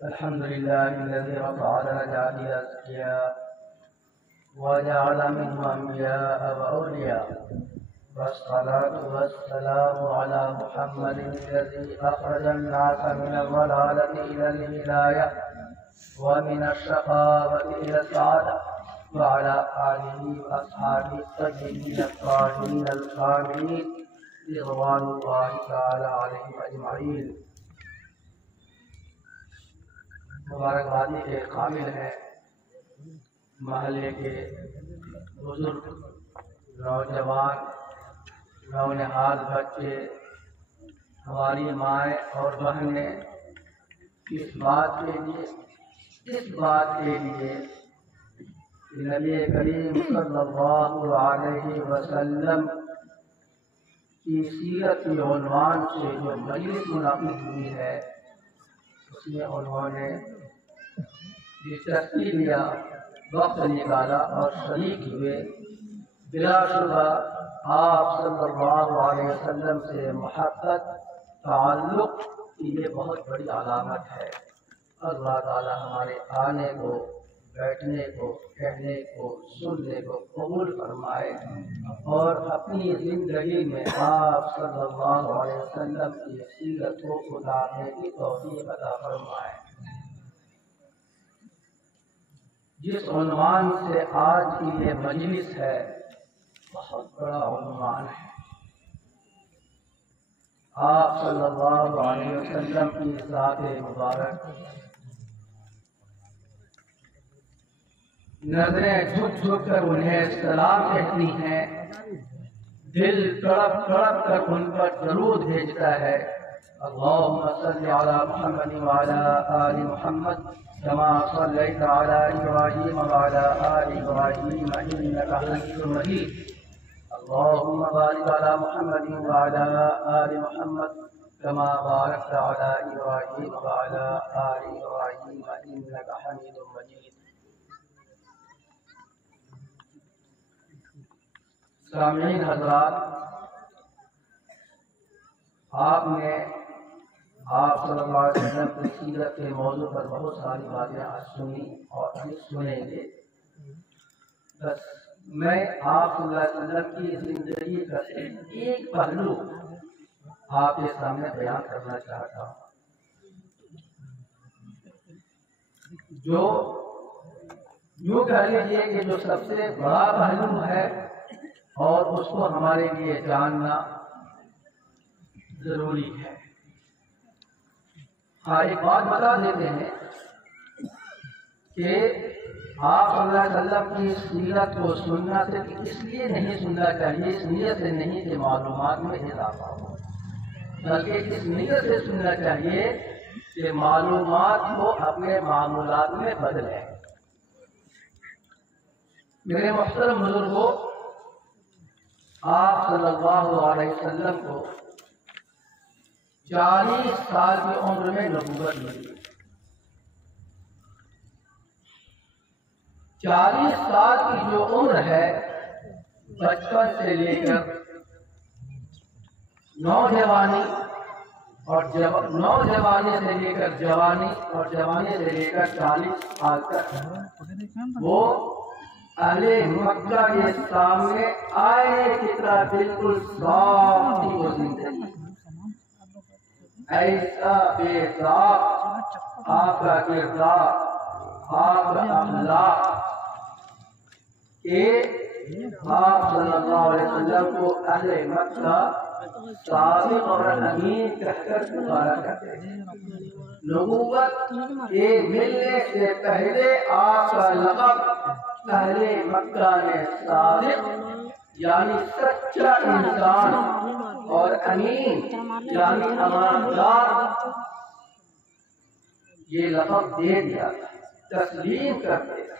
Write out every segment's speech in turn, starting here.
الحمد لله الذي رفع درجات الأزكياء وجعل منهم أنبياء وأولياء، والصلاة والسلام على محمد الذي أخرج الناس من الضلالة إلى الهداية ومن الشقاوة إلى السعادة، وعلى آله وأصحابه الطيبين الطاهرين الكاملين رضوان الله تعالى عليهم أجمعين۔ مبارکبادی کے قابل ہیں محلے کے بزرگ، نوجوان، نونہال بچے، ہماری مائیں اور بہنیں، اس بات کے لیے کہ نبی کریم صلی اللہ علیہ وسلم کی سیرت کے عنوان سے جو مجلس منعقد ہوئی ہے، اس میں انہوں نے دلچسپی لیا، وقت نکالا اور شریک ہوئے۔ بلا شبہ آپ صلی اللہ علیہ وسلم سے محبت، تعلق کی یہ بہت بڑی علامت ہے۔ اللہ تعالی ہمارے آنے کو، بیٹھنے کو، کہنے کو، سننے کو قبول فرمائے اور اپنی زندگی میں آپ صلی اللہ علیہ وسلم کی سیرت کو اتارنے کی توفیق عطا فرمائے۔ جس عنوان سے آج کی یہ مجلس ہے، بہت بڑا عنوان ہے۔ آپ صلی اللہ علیہ وسلم کی ذات مبارک، نظریں جھک جھک کر انہیں سلام کہتی ہیں، دل تڑپ تڑپ کر ان پر درود بھیجتا ہے۔ اللهم صل على محمد وعلى آل محمد كما صليت على إبراهيم وعلى آل إبراهيم إنك حميد مجيد۔ اللهم بارك على محمد وعلى آل محمد كما باركت على إبراهيم وعلى آل إبراهيم إنك حميد مجيد۔ سامعین حضرات، آپ نے آپ صلی اللہ علیہ وسلم کی سیرت کے موضوع پر بہت ساری باتیں آج سنی اور ابھی سنیں گے۔ بس میں آپ صلی اللہ علیہ وسلم کی زندگی کا ایک پہلو آپ کے سامنے بیان کرنا چاہتا ہوں، جو یوں کہہ لیجیے کہ جو سب سے بڑا پہلو ہے اور اس کو ہمارے لیے جاننا ضروری ہے۔ ہاں، ایک بات بتا دیتے ہیں کہ آپ صلی اللہ علیہ وسلم کی سیرت کو سننا صرف اس لیے نہیں سننا چاہیے، اس نیت سے نہیں کہ معلومات میں اضافہ ہو، بلکہ اس نیت سے سننا چاہیے کہ معلومات کو اپنے معمولات میں بدلیں۔ میرے محترم بزرگوں، آپ صلی اللہ علیہ وسلم کو 40 سال کی عمر میں نبوت ملی۔ 40 سال کی جو عمر ہے، بچپن سے لے کر نوجوانی اور نوجوانی سے لے کر جوانی اور جوانی سے لے کر 40 سال تک وہ اہل مکہ کے سامنے آئے کی طرح بالکل صاف تھی وہ زندگی، ایسا بے داغ آپ کا کردار، آپ کا اخلاق کہ آپ صلی اللہ علیہ وسلم کو اہل مکہ صادق اور امین کہہ کر پکارا کرتے ہیں۔ نبوت کے ملنے سے پہلے آپ کا لقب اہل مکہ نے صادق یعنی سچا انسان اور امین یعنی امانتدار یہ لقب دے دیا، تسلیم کر دیا۔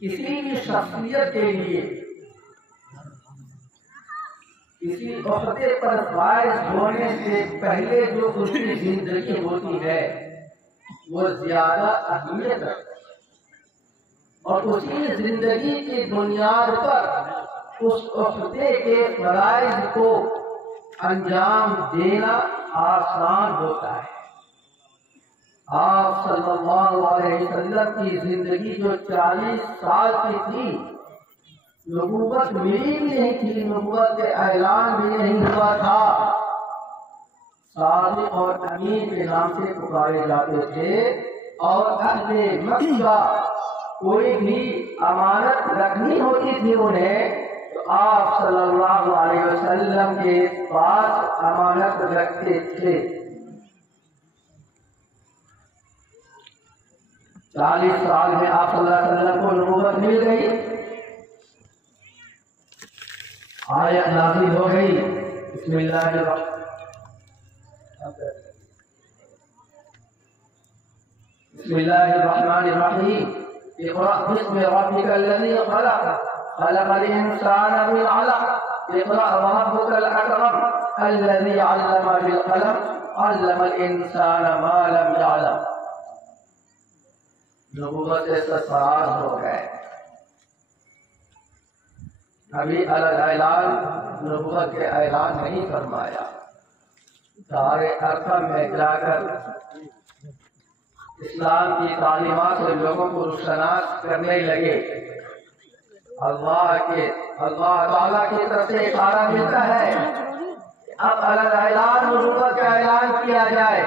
کسی بھی شخصیت کے لیے کسی عہدے پر فائز ہونے سے پہلے جو اس کی زندگی ہوتی ہے وہ زیادہ اہمیت رکھتی ہے، اور اسی زندگی کی بنیاد پر اس عہدے کے فرائض کو انجام دینا آسان ہوتا ہے۔ آپ صلی اللہ علیہ وسلم کی زندگی جو 40 سال کی تھی، نبوت ملی بھی نہیں تھی، نبوت کے اعلان بھی نہیں ہوا تھا، صادق اور امین کے نام سے پکارے جاتے تھے، اور اہل مکہ کوئی بھی امانت رکھنی ہوتی تھی انہیں تو آپ صلی اللہ علیہ وسلم کے پاس امانت رکھتے تھے۔ 40 سال میں آپ صلی اللہ علیہ وسلم کو نبوت مل گئی، آیت نازل ہو گئی، بسم اللہ الرحمن بسم اللہ الرحمن الرحیم، اقرأ باسم ربک الذی خلق، خلق الانسان من علق، اقرأ وربک الاکرم، الذی علم بالقلم، علم الانسان ما لم يعلم۔ نبوت سے سرفراز ہو گئے، ابھی الگ اعلان نبوت کے اعلان نہیں فرمایا، دار ارقم میں جا کر اسلام کی تعلیمات سے لوگوں کو روشناس کرنے لگے۔ اللہ تعالیٰ کی طرف سے اشارہ ملتا ہے اب الگ اعلان نبوت کا اعلان کیا جائے۔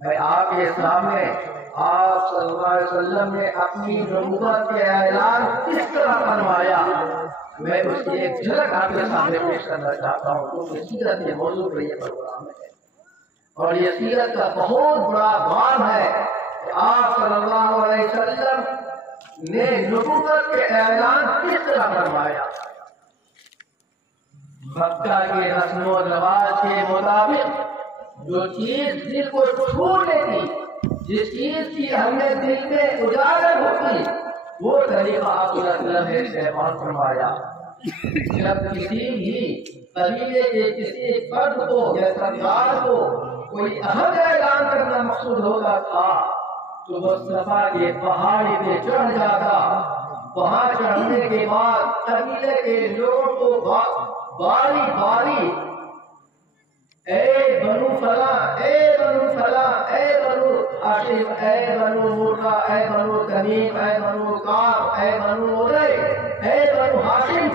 میں آپ کے سامنے آپ صلی اللہ علیہ وسلم نے اپنی نبوت کے اعلان کس طرح فرمایا، میں اس کی ایک جھلک آپ کے سامنے پیش کرنا چاہتا ہوں، کیونکہ سیرت یہ موضوع پر یہ پروگرام ہے اور یہ سیرت کا بہت بڑا باب ہے کہ آپ صلی اللہ علیہ وسلم نے نبوت کے اعلان کس طرح فرمایا۔ مکہ کے رسم و رواج کے مطابق جو چیز دل کو چھو لیتی، جس چیز کی اہمیت دل میں اجاگر ہوتی، وہ طریقہ آپ صلی اللہ علیہ وسلم نے استعمال فرمایا۔ جب کسی بھی قبیلے کے کسی فرد کو یا سردار کو کوئی اہم اعلان کرنا مقصود ہوتا تھا تو وہ صفا کے پہاڑی پہ چڑھ جاتا، وہاں چڑھنے کے بعد قبیلے کے لوگوں کو باری باری اے بنو فلاں، اے بنو فلاں، اے بنو ہاشم، اے بنو مرہ، اے بنو تمیم، اے بنو کعب، اے بنو مدر، اے بنو ہاشم،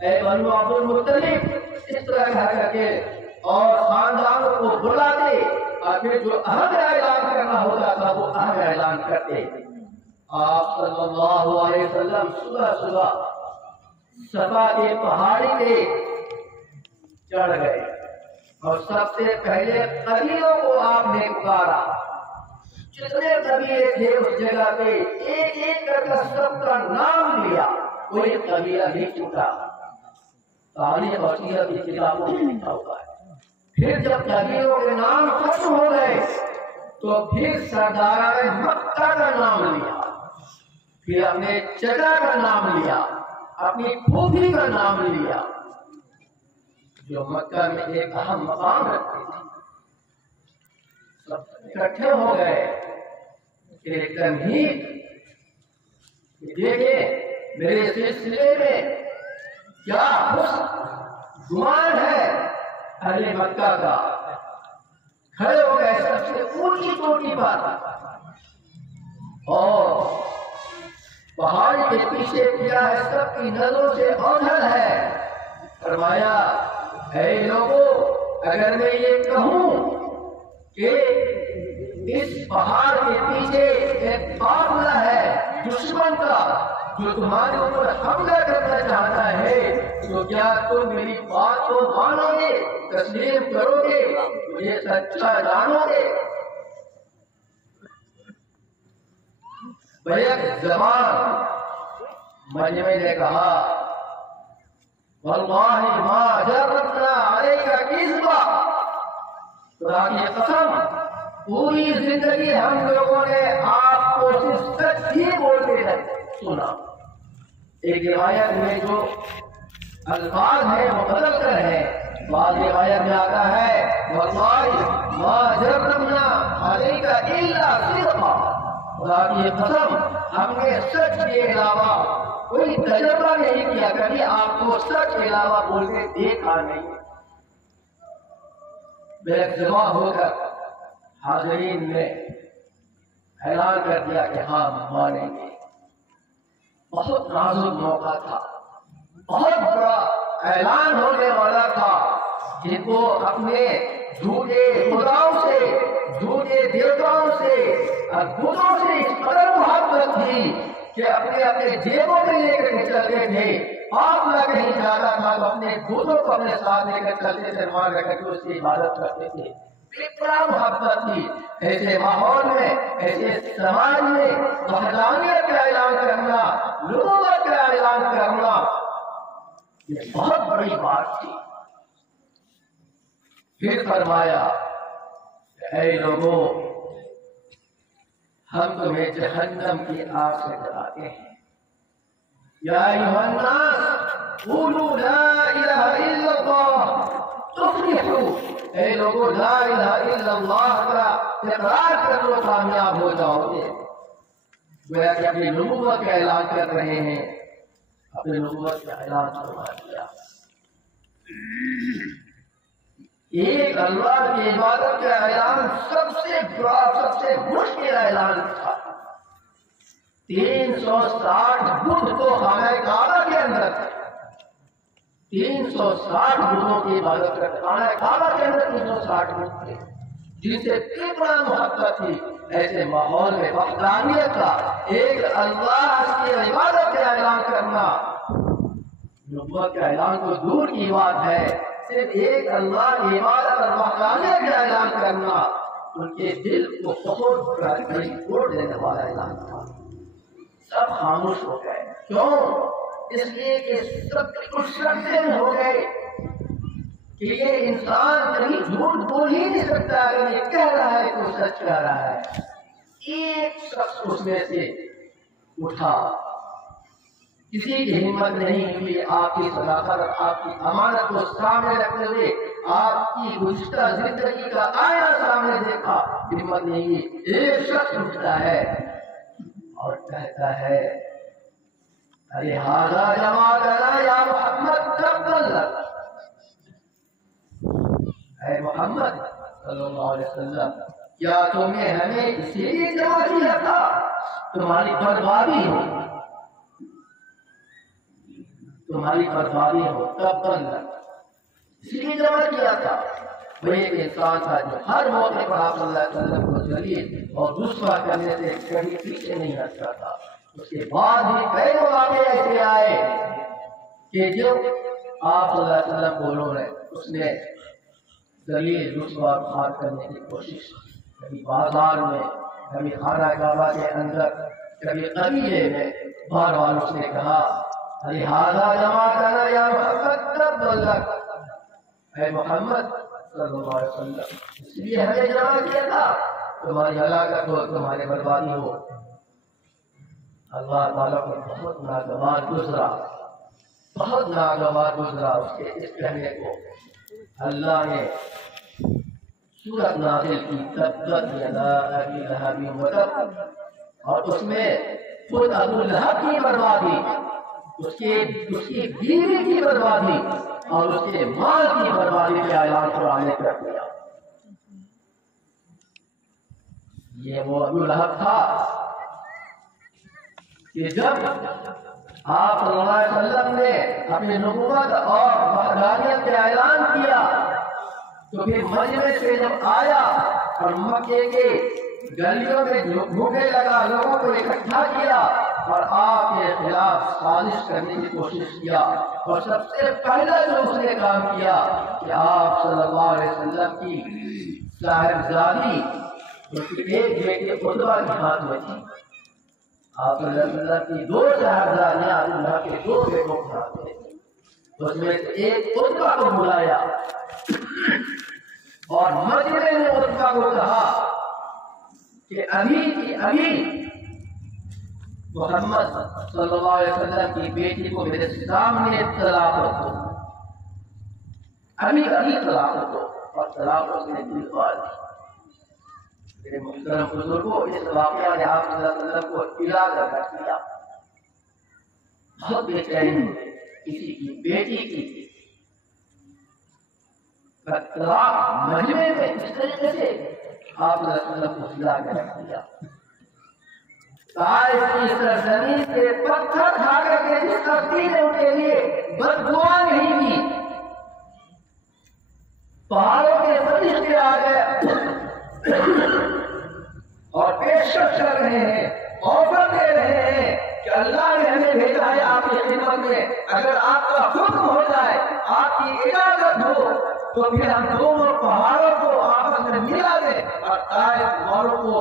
اے بنو عبد المطلب، اس طرح کر کے اور خاندانوں کو بلاتے اور پھر جو اہم اعلان کرنا ہوتا تھا وہ اہم اعلان کرتے۔ آپ صلی اللہ علیہ وسلم صبح صبح صفا کے پہاڑی پہ چڑھ گئے اور سب سے پہلے قبیلوں کو آپ نے پکارا، جتنے قبیلے تھے اس جگہ پہ ایک ایک کر سب کا نام لیا، کوئی قبیلہ نہیں چھوٹا، تاریخ اور سیرت کی کتابوں میں لکھا ہوا ہے۔ پھر جب قبیلوں کے نام ختم ہو گئے تو پھر سرداران مکہ کا نام لیا، پھر اپنے چچا کا نام لیا، اپنی پھوپھی کا نام لیا جو مکہ میں ایک اہم مقام رکھتے تھے۔ سب اکٹھے ہو گئے، ایک تمہید، دیکھیں میرے سلسلے میں کیا حسن گمان ہے اہل مکہ کا۔ کھڑے ہو گئے سب سے اونچی چوٹی پر اور پہاڑی کے پیچھے کیا ہے، سب کی نظروں سے اوجھل ہے، فرمایا اے لوگوں اگر میں یہ کہوں کہ اس پہاڑ کے پیچھے ایک قافلہ ہے دشمن کا جو تمہارے اوپر حملہ کرنا چاہتا ہے تو کیا تم میری بات کو مانو گے، تسلیم کرو گے، مجھے سچا جانو گے؟ بیک زبان مجمع نے کہا واللہ ما جربنا علیک کذبا، خدا کی قسم پوری زندگی ہم لوگوں نے آپ کو صرف سچ ہی بولتے رہے سنا۔ ایک روایت میں جو الفاظ ہیں وہ بدل کر ہے، بعض روایت میں آتا ہے واللہ ما جربنا علیک الا صدقا، خدا کی قسم ہم نے سچ کے علاوہ کوئی تجربہ نہیں کیا، کبھی آپ کو سچ کے علاوہ بولتے دیکھا نہیں۔ بے جمع ہو کر حاضرین نے اعلان کر دیا کہ ہاں مانیں گے۔ بہت نازک موقع تھا، بہت بڑا اعلان ہونے والا تھا، جن کو اپنے جھوٹے خداؤں سے، جھوٹے دیوتاؤں سے اور بتوں سے اس قدر محبت تھی کہ اپنے جیبوں میں لے کر چلتے تھے۔ آپ نہ کہیں جاتا تھا تو اپنے بتوں کو اپنے ساتھ لے کر چلتے تھے، وہاں رہ کر کے اس کی عبادت کرتے تھے۔ اتنا محبت تھی۔ ایسے ماحول میں، ایسے سماج میں وحدانیت کا اعلان کرنا، نبوت کا اعلان کرنا، یہ بہت بڑی بات تھی۔ پھر فرمایا اے لوگوں، ہم تمہیں جہنم کی آگ سے ڈراتے ہیں۔ یا ایھا الناس قولوا لا الہ الا اللہ تفلحوا، اے لوگوں لا الہ الا اللہ کا اقرار کر لو، کامیاب ہو جاؤ گے۔ گویا کہ اپنی نبوت کا اعلان کر رہے ہیں، اپنی نبوت کا اعلان فرما دیا۔ ایک اللہ کی عبادت کا اعلان سب سے بڑا، سب سے مشکل اعلان تھا۔ 360 بت تو خانہ کعبہ کے اندر تھے، 360 بتوں کی عبادت کرتے، خانہ کعبہ کے اندر 360 بت تھے، جن سے کتنا محبت تھی۔ ایسے ماحول میں وحدانیت کا، ایک اللہ کی عبادت کا اعلان کرنا، نبوت کا اعلان تو دور کی بات ہے، صرف ایک اللہ کی عبادت اور وحدانیت کا اعلان کرنا ان کے دل کو بہت بڑی توڑ دینے والا اعلان تھا۔ سب خاموش ہو گئے۔ کیوں؟ اس لیے کہ سب کچھ شرطیں ہو گئے کہ یہ انسان کبھی جھوٹ بول ہی نہیں سکتا، اگر یہ کہہ رہا ہے تو سچ کہہ رہا ہے۔ ایک شخص اس میں سے اٹھا، کسی کی ہمت نہیں ہوئی آپ کی صداقت اور آپ کی امانت کو سامنے رکھتے ہوئے، آپ کی گزشتہ زندگی کا آئینہ سامنے دیکھا، ہمت نہیں ہوئی۔ ایک شخص اٹھتا ہے اور کہتا ہے ارے ھذا جماعتنا یا محمد تبت لک، اے محمد صلی اللہ علیہ وسلم، کیا تم نے ہمیں اسی لیے جمع کیا تھا؟ تمہاری بربادی ہو، تمہاری بربادی ہو، تبت لک، اسی لیے جمع کیا تھا۔ وہ ایک انسان تھا جو ہر موقع پر آپ صلی اللہ علیہ وسلم کو ذلیل اور رسوا کرنے سے کبھی پیچھے نہیں ہٹتا تھا۔ اس کے بعد بھی کئی مواقع ایسے آئے کہ جو آپ صلی اللہ علیہ وسلم کو انہوں نے اس نے ذلیل رسوا خوار کرنے کی کوشش، کبھی بازار میں، کبھی خانہ کعبہ کے اندر، کبھی قبیلے میں، بار بار اس نے کہا لہذا جماعتنا یا محمد تبت لک، اے محمد صلی اللہ علیہ وسلم، اس لیے ہمیں جمع کیا تھا، تمہاری ہلاکت ہو، تمہاری بربادی ہو۔ اللہ تعالیٰ کو بہت ناگوار گزرا، بہت ناگوار گزرا اس کے اس کہنے کو۔ اللہ نے سورت نازل کی تبت یدا ابی لہب وتب، اور اس میں خود ابو لہب کی بربادی، اس کی بیوی کی بربادی اور اس کے مال کی بربادی کا اعلان قرآن نے کر دیا۔ یہ وہ ابو لہب تھا کہ جب آپ صلی اللہ علیہ وسلم نے اپنی نبوت اور وحدانیت کا اعلان کیا تو پھر مجلس سے جب آیا اور مکے کے گلیوں میں گھومنے لگا، لوگوں کو اکٹھا کیا اور آپ کے خلاف سازش کرنے کی کوشش کیا، اور سب سے پہلا جو اس نے کام کیا کہ آپ صلی اللہ علیہ وسلم کی صاحبزادی، اس کی ایک بیٹی عتبہ کے ہاتھ میں تھی، آپ صلی اللہ علیہ وسلم کی 2 صاحبزادیاں اللہ کے 2 بیٹوں کے ہاتھ میں تھی، اس میں سے ایک عتبہ کو بلایا اور مجمع نے عتبہ کو کہا کہ ابھی کی ابھی محمد صلی اللہ علیہ وسلم کی بیٹی کو میرے سامنے طلاق دو، ابھی طلاق دو، اور طلاق اس نے دلوا دی۔ میرے محترم بزرگوں، اس واقعہ نے آپ صلی اللہ علیہ وسلم کو اجازت کر دیا۔ بہت بےچین کسی کی بیٹی کی مجمع میں اس طریقے سے آپ نے کو ہلا کے رکھ دیا. طائف کی سرزمین سے پتھر کھا کر کے جس کشتی نے ان کے لیے بددعا نہیں کی، پہاڑوں کے فرشتے آ گئے اور پیشکش کر رہے ہیں، آفر دے رہے ہیں کہ اللہ نے ہمیں بھیجا ہے آپ کی خدمت میں، اگر آپ کا حکم ہو جائے، آپ کی اجازت ہو تو پھر ہم دونوں پہاڑوں کو آپس میں ملا دیں اور طائف والوں کو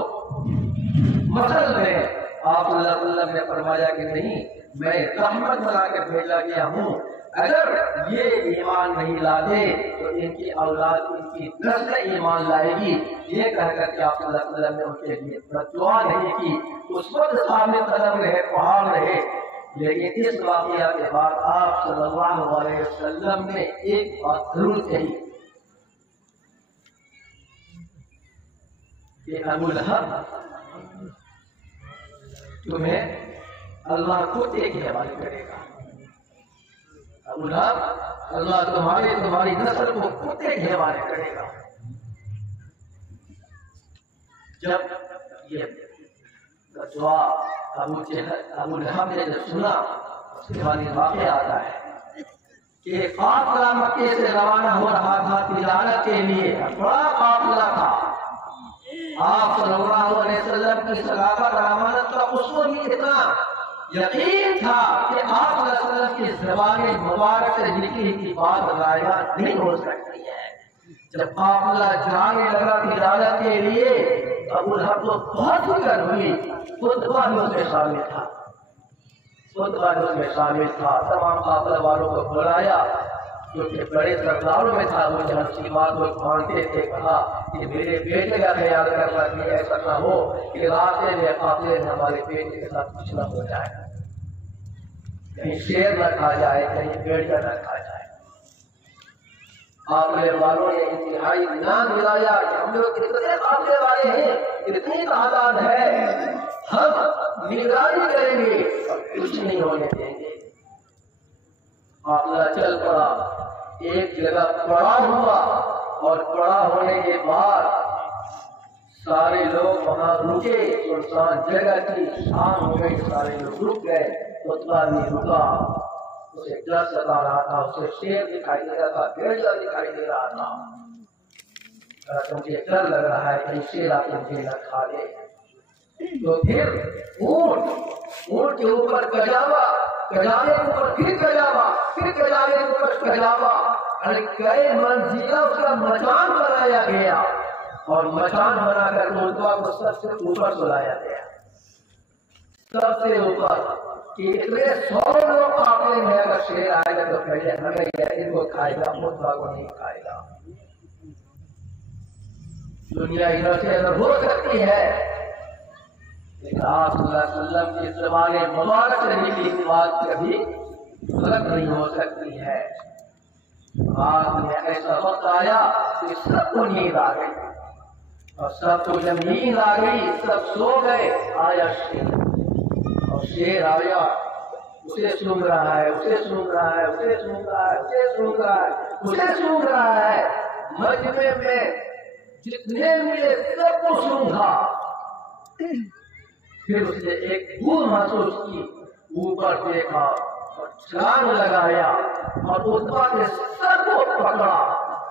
مسل دیں. آپ صلی اللہ علیہ وسلم نے فرمایا کہ نہیں، میں رحمت بنا کے بھیجا گیا ہوں، اگر یہ ایمان نہیں لاتے تو ان کی اولاد، ان کی نسل ایمان لائے گی. یہ کہہ کر کے آپ صلی اللہ علیہ وسلم نے ان کے لیے دعا نہیں کی. اس وقت سامنے قدم رہے، پہاڑ رہے، لیکن اس واقعہ کے بعد آپ صلی اللہ علیہ وسلم نے ایک بات ضرور کہی کہ ابو لہب تمہیں اللہ کتے کے حوالے کرے گا. ابو لہب، اللہ تمہاری نسل کو کتے کے حوالے کرے گا. جب یہ دعا ابو لہب نے جب سنا، اس کے بعد یہ واقعہ آتا ہے کہ قافلہ مکے سے روانہ ہو رہا تھا تجارت کے لیے، بڑا قافلہ تھا. آپ صلی اللہ علیہ وسلم کی صداقت اور امانت کا اس کو بھی اتنا یقین تھا کہ آپ صلی اللہ علیہ وسلم کی زبان مبارک سے نکلی کی بات ضائع نہیں ہو سکتی ہے. جب قافلہ جانے لگا تجارت کے لیے، ابو لہب کو بہت فکر ہوئی. خطبہ بھی اس میں شامل تھا. تمام قافلہ والوں کو بلایا، کیونکہ بڑے سرداروں میں تھا. وہ جہاں سی بات کو مانتے تھے، کہا کہ میرے بیٹے کا خیال کرنا کہ ایسا نہ ہو کہ راستے میں قافلے میں ہمارے بیٹے کے ساتھ کچھ نہ ہو جائے، کہیں شیر نہ کھا جائے، کہیں بیڑیا نہ کھا جائے. قافلے والوں نے انتہائی اطمینان دلایا کہ ہم لوگ اتنے قافلے والے ہیں، اتنی تعداد ہے، ہم نگرانی کریں گے اور کچھ نہیں ہونے دیں گے. قافلہ چل پڑا، ایک جگہ پڑا ہوا، اور پڑا ہونے کے بعد سارے لوگ وہاں رکے. سنسان جگہ تھی، شام ہو گئی، سارے لوگ رک گئے. خطبہ بھی رکا. اسے ڈر ستا رہا تھا، اسے شیر دکھائی دے رہا تھا، بھیڑیا دکھائی دے رہا تھا. مجھے ڈر لگ رہا ہے کہ شیر آ کے مجھے نہ کھا لے. تو پھر اونٹ کے اوپر کجاوا، کجاوے کے اوپر پھر کجاوا، پھر کجاوے کے اوپر کجاوا. کئی منزلہ اس کا مچان بنایا گیا، اور مچان بنا کر اونٹوا کو سب سے اوپر سلایا گیا، سب سے اوپر. کہ اتنے 100 لوگ قافلے میں اگر شیر آئے گا تو پہلے ہمیں ان کو کھائے گا، اونٹوا کو نہیں کھائے گا. دنیا ادھر سے اگر ہو سکتی ہے، لیکن آپ صلی اللہ علیہ وسلم کی زبان مبارک سے نکلی بات کبھی غلط نہیں ہو سکتی ہے. آپ نے ایسا وقت آیا کہ سب کو نیند آ گئی، اور سب کو جب نیند آ گئی سب سو گئے. آیا شیر، اور شیر آیا، اسے سونگ رہا ہے، اسے سونگ رہا ہے، اسے سونگ رہا ہے، اسے سونگ رہا ہے، اسے سونگ رہا ہے. مجمع میں جتنے ملے سب کو سونگا. پھر اس نے ایک بو محسوس کی، اوپر دیکھا اور چھلانگ لگایا، اور عتبہ کے سر کو پکڑا،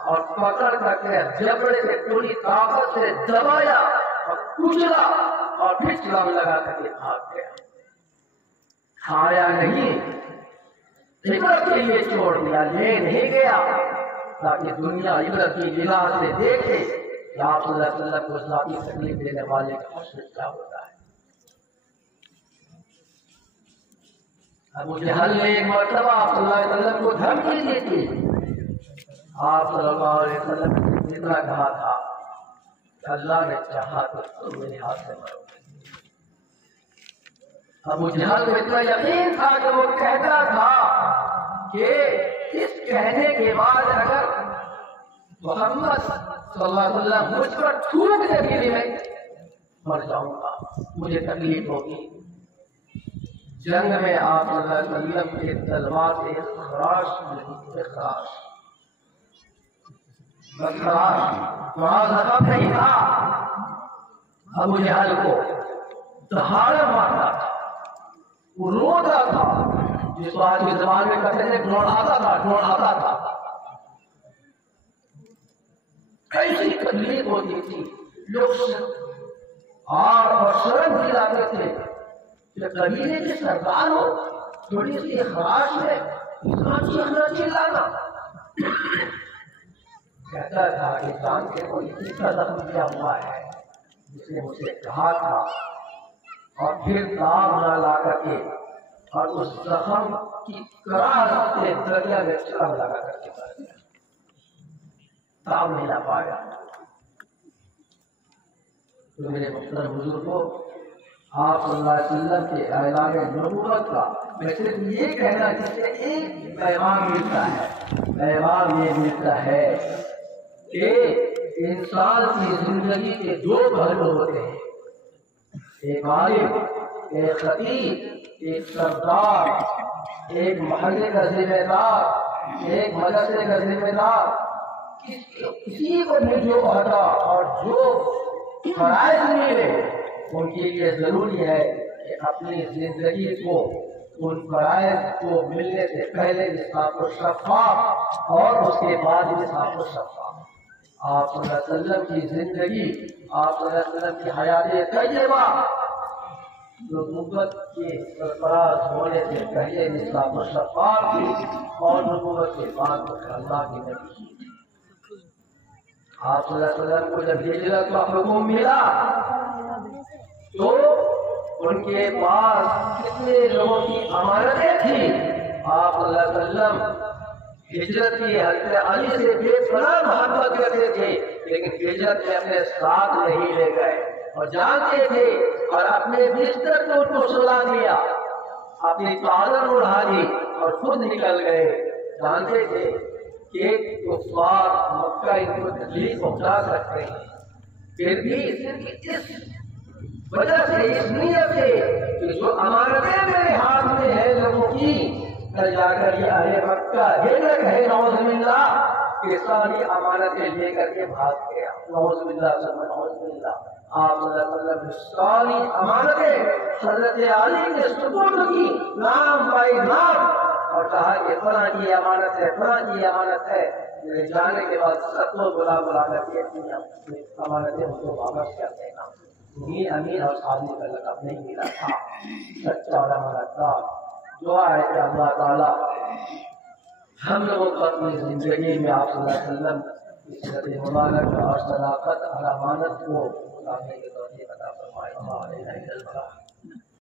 اور پکڑ کر کے جبڑے سے پوری طاقت سے دبایا اور کچلا، اور پھر چھلانگ لگا کر کے بھاگ گیا. کھایا نہیں، عبرت کے لیے چھوڑ دیا، لے نہیں گیا، تاکہ دنیا عبرت کی نگاہ سے دیکھے کہ آپ صلی اللہ علیہ وسلم کو ذاتی تکلیف دینے والے کا حشر کیا ہوتا ہے. ابو جہل نے ایک مرتبہ آپ صلی اللہ علیہ وسلم کو دھمکی دی تھی. آپ صلی اللہ علیہ وسلم نے اتنا کہا تھا کہ اللہ نے چاہا تو تم میرے ہاتھ سے مرو. ابو جہل کو اتنا یقین تھا کہ وہ کہتا تھا کہ اس کہنے کے بعد اگر محمد صلی اللہ علیہ وسلم مجھ پر تھوک دے بھی میں مر جاؤں گا، مجھے تکلیف ہوگی. جنگ میں آپ صلی اللہ علیہ وسلم کے تلوار سے خراش ملی، خراش خراش نہیں تھا، ابو جہل کو دہاڑ مارتا تھا، وہ روتا تھا، جس کو آج کے زمانے میں کہتے ہیں ڈھونڈ آتا تھا ایسی تکلیف ہوتی تھی، لوگ آر اور شرم دلاتے تھے کہ قبیلے کے سردار ہو، تھوڑی سی خراش ہے، اتنا چیخنا چلانا۔ کہتا تھا کہ جان کے کوئی اتنا زخم کیا ہوا ہے جس نے مجھے کہا تھا، اور پھر داغ نہ لا کر کے اور اس زخم کی کراہت سے دریا میں چھلانگ لگا کر کے مر گیا، داغ نہیں لا پایا۔ تو میرے محترم بزرگوں، آپ صلی اللہ علیہ وسلم کے اعلان نبوت کا میں صرف یہ کہنا جس سے ایک پیغام ملتا ہے، پیغام یہ ملتا ہے کہ انسان کی زندگی کے دو پہلو ہوتے ہیں، ایک عالم، ایک خطیب، ایک سردار، ایک محلے کا ذمہ دار، ایک مدرسے کا ذمہ دار۔ کسی کو بھی جو عہدہ اور جو فرائض ملے ان کے لیے ضروری ہے کہ اپنی زندگی کو ان فرائض کو ملنے سے پہلے نصاب و شفاف اور اس کے بعد نصاب و شفاف۔ آپ صلی اللہ علیہ وسلم کی زندگی، آپ صلی اللہ علیہ وسلم کی حیات طیبہ نبوت کے سرفراز ہونے سے پہلے نصاب و شفاف تھی، اور نبوت کے بعد اللہ کی نبی تھی۔ آپ صلی اللہ علیہ وسلم کو جب ہجرت کا حکم ملا تو ان کے پاس کتنے لوگوں کی امانتیں تھیں۔ آپ صلی اللہ علیہ وسلم ہجرت کی حضرت علی سے بے پناہ محبت کرتے تھے، لیکن ہجرت میں اپنے ساتھ نہیں لے گئے اور جانتے تھے، اور اپنے بستر کو ان کو سلا دیا، اپنی چادر اڑا دی اور خود نکل گئے۔ جانتے تھے کہ کفار مکہ ان کو تکلیف پہنچا سکتے ہیں، پھر بھی صرف اس وجہ سے، اس نیت سے کہ جو امانتیں میرے ہاتھ میں ہیں لوگوں کی، کل جا کر یہ اہل مکہ ہجرت ہے نعوذ باللہ کہ ساری امانتیں لے کر کے بھاگ گیا، نعوذ باللہ ثم نعوذ باللہ۔ آپ صلی اللہ علیہ وسلم نے ساری امانتیں حضرت علی کے سپرد کی، نام بائی نام، اور کہا کہ فلاں کی امانت ہے، فلاں کی امانت ہے۔ میرے جانے کے بعد سب کو بلا کر کے اپنی امانتیں ان کو واپس کر دینا۔ انہیں امین اور صادق کا لقب نہیں ملا تھا، سچا اور امانتدار۔ دعا ہے کہ اللہ تعالیٰ ہم لوگوں کو اپنی زندگی میں آپ صلی اللہ علیہ وسلم کی سیرت مبارک اور صداقت اور امانت کو اتارنے کی توفیق عطا فرمائے۔